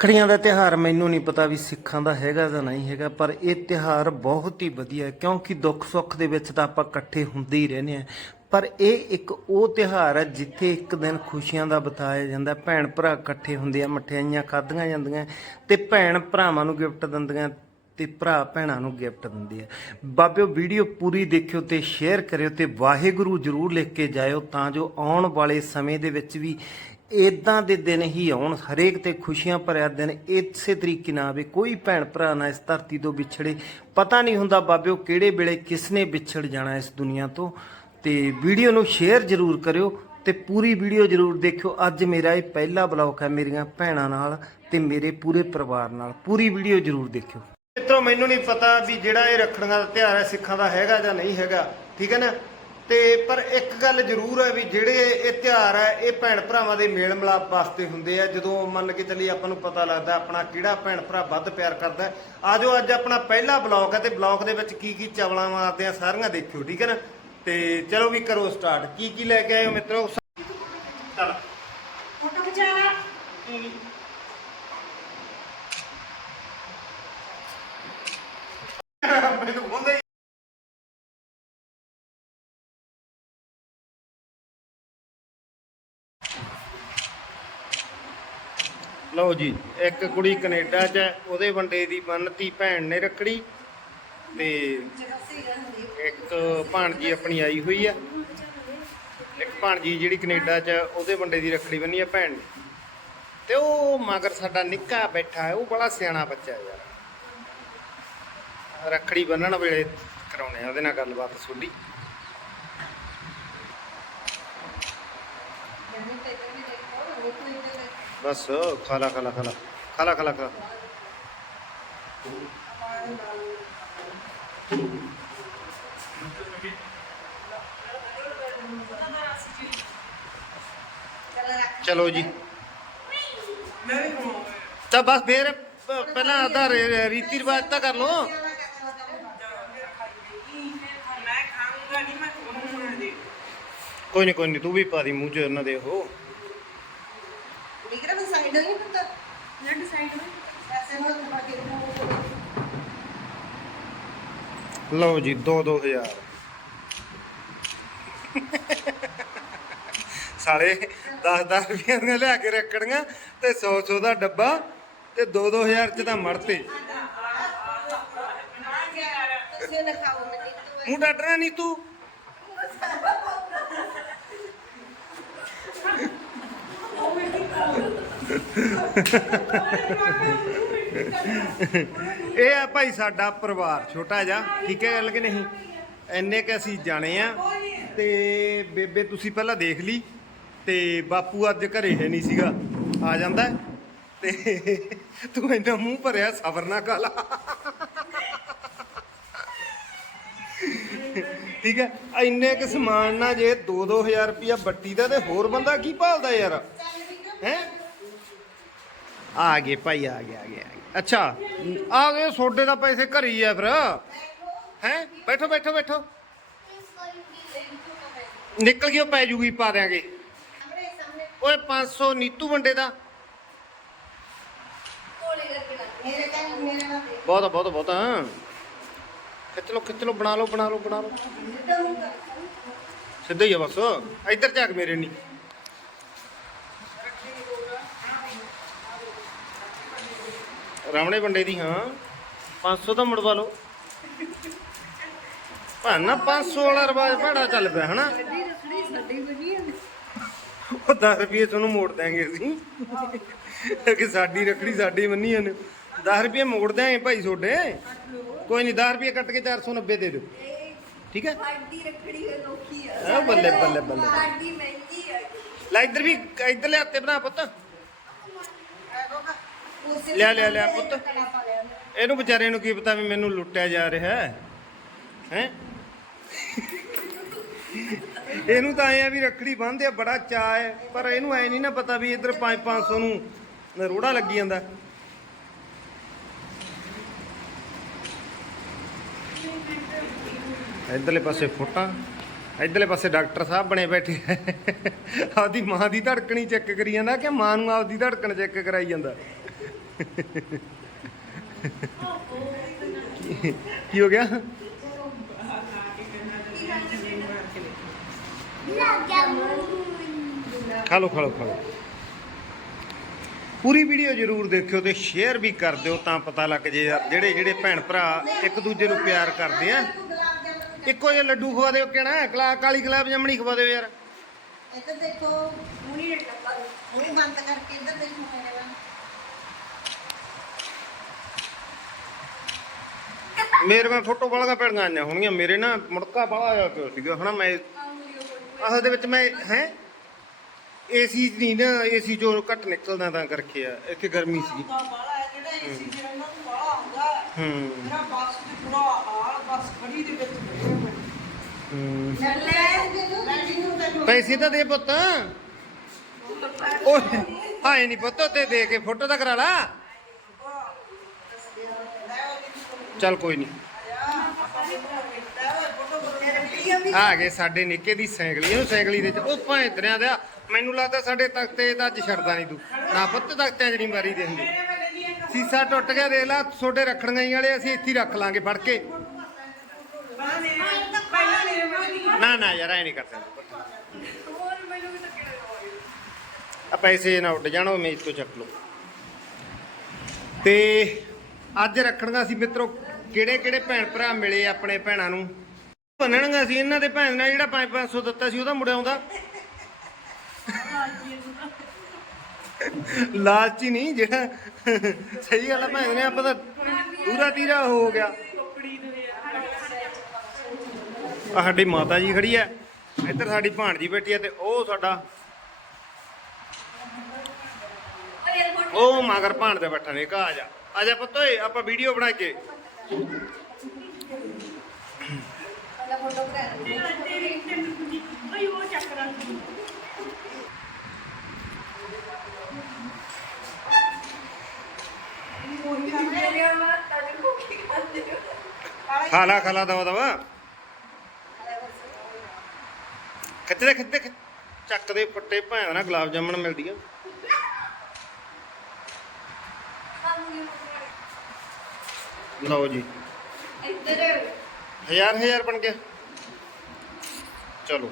ਰੱਖੜੀਆਂ ਦਾ ਤਿਹਾਰ ਮੈਨੂੰ ਨਹੀਂ ਪਤਾ ਵੀ ਸਿੱਖਾਂ ਦਾ ਹੈਗਾ ਜਾਂ ਨਹੀਂ ਹੈਗਾ, ਪਰ ਇਹ ਤਿਹਾਰ ਬਹੁਤ ਹੀ ਵਧੀਆ ਕਿਉਂਕਿ ਦੁੱਖ ਸੁੱਖ ਦੇ ਵਿੱਚ ਤਾਂ ਆਪਾਂ ਇਕੱਠੇ ਹੁੰਦੇ ਹੀ ਰਹਿੰਦੇ ਆ ਪਰ ਇਹ ਇੱਕ ਉਹ ਤਿਹਾਰ ਹੈ ਜਿੱਥੇ ਇੱਕ ਦਿਨ ਖੁਸ਼ੀਆਂ ਦਾ ਬਤਾਇਆ ਜਾਂਦਾ ਭੈਣ ਭਰਾ ਇਕੱਠੇ ਹੁੰਦੇ ਆ, ਮਠਿਆਈਆਂ ਖਾਧੀਆਂ ਜਾਂਦੀਆਂ ਤੇ ਭੈਣ ਭਰਾਵਾਂ ਨੂੰ ਗਿਫਟ ਦਿੰਦੀਆਂ ਤੇ ਭਰਾ ਭੈਣਾਂ ਨੂੰ ਗਿਫਟ ਦਿੰਦੇ ਆ। ਬਾਬਿਓ, ਵੀਡੀਓ ਪੂਰੀ ਦੇਖਿਓ ਤੇ ਸ਼ੇਅਰ ਕਰਿਓ ਤੇ ਵਾਹਿਗੁਰੂ ਜਰੂਰ ਲਿਖ ਕੇ ਜਾਇਓ ਤਾਂ ਜੋ ਆਉਣ ਵਾਲੇ ਸਮੇਂ ਦੇ ਵਿੱਚ ਵੀ ਇਦਾਂ ਦੇ ਦਿਨ ਹੀ ਆਉਣ, ਹਰੇਕ ਤੇ ਖੁਸ਼ੀਆਂ ਭਰਿਆ ਦਿਨ, ਇਸੇ ਤਰੀਕੇ ਨਾਲ ਆਵੇ ਕੋਈ ਭੈਣ ਭਰਾ ਨਾ ਇਸ ਧਰਤੀ ਤੋਂ ਵਿਛੜੇ। ਪਤਾ ਨਹੀਂ ਹੁੰਦਾ ਬਾਬਿਓ ਕਿਹੜੇ ਵੇਲੇ ਕਿਸਨੇ ਵਿਛੜ ਜਾਣਾ ਇਸ ਦੁਨੀਆ ਤੋਂ। ਤੇ ਵੀਡੀਓ ਨੂੰ ਸ਼ੇਅਰ ਜਰੂਰ ਕਰਿਓ ਤੇ ਪੂਰੀ ਵੀਡੀਓ ਜਰੂਰ ਦੇਖਿਓ। ਅੱਜ ਮੇਰਾ ਇਹ ਪਹਿਲਾ ਬਲੌਗ ਹੈ ਮੇਰੀਆਂ ਭੈਣਾਂ ਨਾਲ ਤੇ ਮੇਰੇ ਪੂਰੇ ਪਰਿਵਾਰ ਨਾਲ। ਪੂਰੀ ਵੀਡੀਓ ਜਰੂਰ ਦੇਖਿਓ। ਮਿੱਤਰੋ, ਮੈਨੂੰ ਨਹੀਂ ਪਤਾ ਵੀ ਜਿਹੜਾ ਇਹ ਰੱਖੜੀਆਂ ਦਾ ਤਿਉਹਾਰ ਹੈ, ਸਿੱਖਾਂ ਦਾ ਹੈਗਾ ਜਾਂ ਨਹੀਂ ਹੈਗਾ। ਠੀਕ ਹੈ ਨਾ? ਤੇ ਪਰ ਇੱਕ ਗੱਲ ਜ਼ਰੂਰ ਹੈ ਵੀ ਜਿਹੜੇ ਇਹ ਤਿਉਹਾਰ ਹੈ ਇਹ ਭੈਣ ਭਰਾਵਾਂ ਦੇ ਮੇਲ ਮਿਲਾਪ ਵਾਸਤੇ ਹੁੰਦੇ ਆ। ਜਦੋਂ ਮੰਨ ਕੇ ਚੱਲੀ ਆਪਾਂ ਨੂੰ ਪਤਾ ਲੱਗਦਾ ਆਪਣਾ ਕਿਹੜਾ ਭੈਣ ਭਰਾ ਵੱਧ ਪਿਆਰ ਕਰਦਾ। ਆਜੋ ਅੱਜ ਆਪਣਾ ਪਹਿਲਾ ਬਲੌਗ ਹੈ ਤੇ ਬਲੌਗ ਦੇ ਵਿੱਚ ਕੀ ਕੀ ਚਵਲਾਂ ਮਾਰਦੇ ਆ ਸਾਰੀਆਂ ਦੇਖਿਓ ਠੀਕ ਹੈ ਨਾ? ਤੇ ਚਲੋ ਵੀ ਕਰੋ ਸਟਾਰਟ। ਕੀ ਕੀ ਲੈ ਕੇ ਆਏ ਹੋ ਮਿੱਤਰੋ? ਚੱਲ। ਫੋਟੋ ਖਿਚਾਣਾ ਮੈਨੂੰ ਖੁੰਦੇ ਲਓ ਜੀ ਇੱਕ ਕੁੜੀ ਕੈਨੇਡਾ 'ਚ ਹੈ, ਉਹਦੇ ਵੰਡੇ ਦੀ ਬੰਨਤੀ ਭੈਣ ਨੇ ਰੱਖੜੀ ਤੇ ਇੱਕ ਭਾਣਜੀ ਆਪਣੀ ਆਈ ਹੋਈ ਆ। ਇੱਕ ਭਾਣਜੀ ਜਿਹੜੀ ਕੈਨੇਡਾ 'ਚ ਹੈ, ਉਹਦੇ ਵੰਡੇ ਦੀ ਰੱਖੜੀ ਬੰਨੀ ਆ ਭੈਣ ਨੇ। ਤੇ ਉਹ ਮਗਰ ਸਾਡਾ ਨਿੱਕਾ ਬੈਠਾ ਹੈ ਉਹ ਬੜਾ ਸਿਆਣਾ ਬੱਚਾ ਹੈ ਯਾਰ। ਰੱਖੜੀ ਬੰਨਣ ਵੇਲੇ ਕਰਾਉਣੇ ਆ ਉਹਦੇ ਨਾਲ ਗੱਲਬਾਤ ਸੁਣੀ ਬਸ ਖਾਲਾ ਖਾਲਾ ਖਾਲਾ ਖਾਲਾ ਖਾਲਾ ਖਾਲਾ ਚਲੋ ਜੀ ਤਾਂ ਬਸ ਫੇਰ ਪ- ਪਹਿਲਾਂ ਆਦਾ ਰੀਤੀ ਰਿਵਾਜ ਤਾਂ ਕਰ ਲਓ ਮੈਂ ਖਾਊਂਗਾ ਨਹੀਂ ਮੈਂ ਖਾਊਂਗਾ ਦੇ ਕੋਈ ਨਹੀਂ ਕੋਈ ਨਹੀਂ ਤੂੰ ਵੀ ਪਾ ਦੀ ਮੂੰਹ ਚ ਉਹਨਾਂ ਦੇ ਉਹ ਨਿਕਰਾ ਮੈਂ ਸਾਈਡ ਨਹੀਂ ਹੁੰਦਾ ਲੈਫਟ ਸਾਈਡ ਵਿੱਚ ਐਸੇ ਨਾਲ ਦਬਾ ਕੇ ਲਓ ਜੀ 2 2000 ਸਾਲੇ 10 10 ਰੁਪਏ ਦੀਆਂ ਲਿਆ ਕੇ ਰੱਖੜੀਆਂ ਤੇ 100 100 ਦਾ ਡੱਬਾ ਤੇ 2 2000 ਚ ਤਾਂ ਮਰਤੇ ਮੂੰਹ ਡਾਟਣਾ ਨਹੀਂ ਤੂੰ ਇਹ ਆ ਭਾਈ ਸਾਡਾ ਪਰਿਵਾਰ, ਛੋਟਾ ਜਿਹਾ। ਠੀਕ ਹੈ ਗੱਲ ਕਿ ਨਹੀਂ? ਐਨੇ ਕ ਅਸੀਂ ਜਾਣੇ ਆ। ਤੇ ਬੇਬੇ, ਤੁਸੀਂ ਪਹਿਲਾਂ ਦੇਖ ਲਈ। ਤੇ ਬਾਪੂ ਅੱਜ ਘਰੇ ਹੈ ਨਹੀਂ ਸੀਗਾ। ਆ ਜਾਂਦਾ ਤੇ ਤੂੰ ਇੰਨਾ ਮੂੰਹ ਭਰਿਆ, ਸਬਰ ਨਾ ਕਾਲਾ ਠੀਕ ਹੈ। ਇੰਨੇ ਕ ਸਮਾਨ ਨਾ ਜੇ 2-2000 ਰੁਪਿਆ ਬੱਟੀ ਦਾ ਤੇ ਹੋਰ ਬੰਦਾ ਕੀ ਭਾਲਦਾ ਯਾਰ? ਹੈ? ਆ ਗਏ ਭਾਈ, ਆ ਗਏ ਆ ਗਏ ਅੱਛਾ, ਆ ਗਏ, ਸੋਡੇ ਦਾ ਪੈਸੇ ਘਰੇ ਹੀ ਆ ਫਿਰ। ਹੈ? ਬੈਠੋ ਬੈਠੋ ਬੈਠੋ। ਨਿਕਲ ਗਿਓ, ਪੈ ਜੂਗੀ, ਪਾ ਦਿਆਂਗੇ। ਓਏ 500 ਨੀਤੂ ਵੰਡੇ ਦਾ। ਬਹੁਤ ਬਹੁਤ ਬਹੁਤ ਖਿੱਚ ਲੋ ਖਿੱਚ ਲੋ ਬਣਾ ਲੋ ਬਣਾ ਲੋ ਬਣਾ ਲੋ ਸਿੱਧਾ ਹੀ ਆ ਬਸ। ਇੱਧਰ ਝਾਕ ਮੇਰੇ ਨਹੀਂ ਰਾਵਣੇ ਬੰਡੇ ਦੀ ਹਾਂ। 500 ਤਾਂ ਮੁੜਵਾ ਲਓ। ਭਾਨਾ 500 ਵਾਲਾ ਰਵਾਜ ਭਾੜਾ ਚੱਲ ਪਿਆ ਹਨਾ? ਉਹ 10 ਰੁਪਏ ਤੁਹਾਨੂੰ ਮੋੜ ਦਾਂਗੇ ਅਸੀਂ। ਕਿ ਸਾਡੀ ਰੱਖੜੀ ਸਾਡੀ ਮੰਨੀ ਨੇ 10 ਰੁਪਏ ਮੋੜ ਦਾਂਗੇ ਭਾਈ ਤੁਹਾਡੇ। ਕੋਈ ਨਹੀਂ 10 ਰੁਪਏ ਕੱਟ ਕੇ 490 ਦੇ ਦਿਓ। ਠੀਕ ਹੈ? ਸਾਡੀ ਰੱਖੜੀ ਅਨੋਖੀ ਆ। ਆ ਬੱਲੇ ਬੱਲੇ ਬੱਲੇ। ਸਾਡੀ ਮਹਿੰਗੀ ਆ। ਲੈ ਇੱਧਰ ਵੀ ਇੱਧਰ ਲੈ ਹੱਥੇ ਬਣਾ ਪੁੱਤ। ਲਿਆ ਲਿਆ ਲਿਆ ਪੁੱਤ। ਇਹਨੂੰ ਵਿਚਾਰੇ ਨੂੰ ਕੀ ਪਤਾ ਵੀ ਮੈਨੂੰ ਲੁੱਟਿਆ ਜਾ ਰਿਹਾ ਹੈ? ਹੈ? ਇਹਨੂੰ ਤਾਂ ਐ ਵੀ ਰੱਖੜੀ ਬੰਨਦੇ ਆ, ਬੜਾ ਚਾਹ ਹੈ। ਪਰ ਇਹਨੂੰ ਐ ਨਹੀਂ ਨਾ ਪਤਾ ਵੀ ਇਧਰ 5-500 ਨੂੰ ਰੋੜਾ ਲੱਗੀ ਜਾਂਦਾ। ਇਧਰਲੇ ਪਾਸੇ ਫੋਟਾ, ਇੱਧਰਲੇ ਪਾਸੇ ਡਾਕਟਰ ਸਾਹਿਬ ਬਣੇ ਬੈਠੇ ਆਪਦੀ ਮਾਂ ਦੀ ਧੜਕਣੀ ਚੈੱਕ ਕਰੀ ਜਾਂਦਾ ਕਿ ਮਾਂ ਨੂੰ ਆਪਦੀ ਧੜਕਣ ਚੈੱਕ ਕਰਾਈ ਜਾਂਦਾ। ਕੀ- ਹੋ ਗਿਆ? ਖਾ ਲਓ ਖਾ ਲਓ ਖਾ ਲਓ। ਪੂਰੀ ਵੀਡੀਓ ਜਰੂਰ ਦੇਖਿਓ ਤੇ ਸ਼ੇਅਰ ਵੀ ਕਰ ਦਿਓ ਤਾਂ ਪਤਾ ਲੱਗ ਜੇ ਯਾਰ ਜਿਹੜੇ ਜਿਹੜੇ ਭੈਣ ਭਰਾ ਇੱਕ ਦੂਜੇ ਨੂੰ ਪਿਆਰ ਕਰਦੇ ਆ। ਇੱਕੋ ਜਿਹਾ ਲੱਡੂ ਖਵਾ ਦਿਓ, ਕਿਹੜਾ ਕਲਾ, ਕਾਲੀ ਗੁਲਾਬ ਜਾਮਣੀ ਖਵਾ ਦਿਓ ਯਾਰ। ਇੱਧਰ ਦੇਖੋ ਹੁਣੀ ਡੱਬਾ ਉਹ ਬੰਦ ਕਰਕੇ ਇੱਧਰ ਦੇਖੋ। ਮੇਰੇ ਵੱਲ ਮੈਂ ਫੋਟੋ ਵਾਲੀਆਂ ਪੈੜੀਆਂ ਆਈਆਂ ਹੋਣਗੀਆਂ ਮੇਰੇ ਨਾ ਮੁੜਕਾ ਬਾਹਲਾ ਆਇਆ ਪਿਆ ਸੀਗਾ ਹਨਾ ਮੈਂ ਅਸਲ ਦੇ ਵਿੱਚ ਮੈਂ ਹੈ? ਏਸੀ ਨਹੀਂ ਨਾ ਏਸੀ ਚੋਂ ਘੱਟ ਨਿਕਲਦਾ ਤਾਂ ਕਰਕੇ ਆ ਇੱਥੇ ਗਰਮੀ ਸੀ ਦਾ ਬਾਲਾ ਹੈ ਜਿਹੜਾ ਏਸੀ ਜਿਹੜਾ ਇਹਨਾਂ ਨੂੰ ਬਾਲਾ ਆਉਂਦਾ ਹੈ। ਹੂੰ। ਮੇਰਾ ਬੱਸ ਤੇ ਬੁਰਾ ਹਾਲ ਬੱਸ ਖੜੀ ਦੇ ਵਿੱਚ ਬੈਠੇ ਹੋਏ ਹੂੰ। ਚੱਲੇ ਬੈਠੀ ਨੂੰ ਦੇਖੋ। ਪੈਸੇ ਤਾਂ ਦੇ ਪੁੱਤ। ਓਏ ਹਾਏ ਨਹੀਂ ਪੁੱਤ ਤੇ ਦੇ ਕੇ ਫੋਟੋ ਤਾਂ ਕਰਾ ਲਾ। ਚੱਲ ਕੋਈ ਨਹੀਂ ਆ ਗਏ ਸਾਡੇ ਨਿੱਕੇ ਦੀ ਸਾਈਕਲੀ ਇਹਨੂੰ ਸੈਂਕਲੀ ਦੇ ਉਹ ਭਾਂ ਤਰਿਆਂ ਦਾ ਮੈਨੂੰ ਲੱਗਦਾ ਸਾਡੇ ਤਖਤੇ ਤਾਂ ਅੱਜ ਛੱਡਦਾ ਨਹੀਂ ਤੂੰ। ਨਾ ਪੁੱਤ ਤਖਤਿਆਂ 'ਚ ਨਹੀਂ ਮਾਰੀ ਦੇ ਹੁੰਦੇ। ਸੀਸਾ ਟੁੱਟ ਗਿਆ ਦੇਖ ਲਾ ਛੋਟੇ ਰੱਖਣੀਆਂ ਹੀ ਵਾਲੇ, ਅਸੀਂ ਇੱਥੇ ਰੱਖ ਲਾਂਗੇ ਫੜ ਕੇ। ਨਾ ਨਾ ਯਾਰ, ਐ ਨਹੀਂ ਕਰਦੇ ਆ ਪੈਸੇ ਨਾ ਉੱਡ ਜਾਣ, ਉਹ ਮੇਜ਼ ਤੋਂ ਚੱਕ ਲਓ। ਤੇ ਅੱਜ ਰੱਖਣਗਾ ਸੀ ਮਿੱਤਰੋ ਕਿਹੜੇ ਕਿਹੜੇ ਭੈਣ ਭਰਾ ਮਿਲੇ ਆਪਣੇ ਭੈਣਾਂ ਨੂੰ? ਬੰਨਣਗਾ ਸੀ, ਇਹਨਾਂ ਦੇ ਭੈਣ ਨੇ ਜਿਹੜਾ 5-500 ਦਿੱਤਾ ਸੀ, ਉਹਦਾ ਮੁੜਿਆ ਆਉਂਦਾ। ਲਾਲਚੀ ਨਹੀਂ, ਜਿਹੜਾ ਸਹੀ ਗੱਲ ਆ ਭੈਣ ਨੇ, ਆਪਾਂ ਤਾਂ ਦੂਰਾ ਤੀਰਾ ਹੋ ਗਿਆ। ਆ ਸਾਡੀ ਮਾਤਾ ਜੀ ਖੜੀ ਐ ਇੱਧਰ ਸਾਡੀ ਭਾਣਜੀ ਬੈਠੀ ਐ ਤੇ ਉਹ ਸਾਡਾ ਉਹ ਮਗਰ ਭਾਣ ਤੇ ਬੈਠਾ ਨੇ ਕਾ ਆ ਜਾ। ਆ ਜਾ ਪੁੱਤ ਓਏ, ਆਪਾਂ ਵੀਡੀਓ ਬਣਾ ਕੇ ਵਾਲਾ ਫੋਟੋ ਕਰਾ ਮੇਰੇ ਖਾਲਾ ਖਾਲਾ ਦਵਾ ਦਵਾ ਖਿੱਚਦੇ ਖਿੱਚਦੇ ਖਿੱਚ- ਚੱਕਦੇ ਫੱਟੇ ਭਾਂ ਨਾ ਗੁਲਾਬ ਜਾਮਣ ਮਿਲਦੀ ਆ ਲਓ ਜੀ। ਇੱਧਰ। ਹਜ਼ਾਰ ਹਜ਼ਾਰ ਬਣ ਗਿਆ। ਚਲੋ।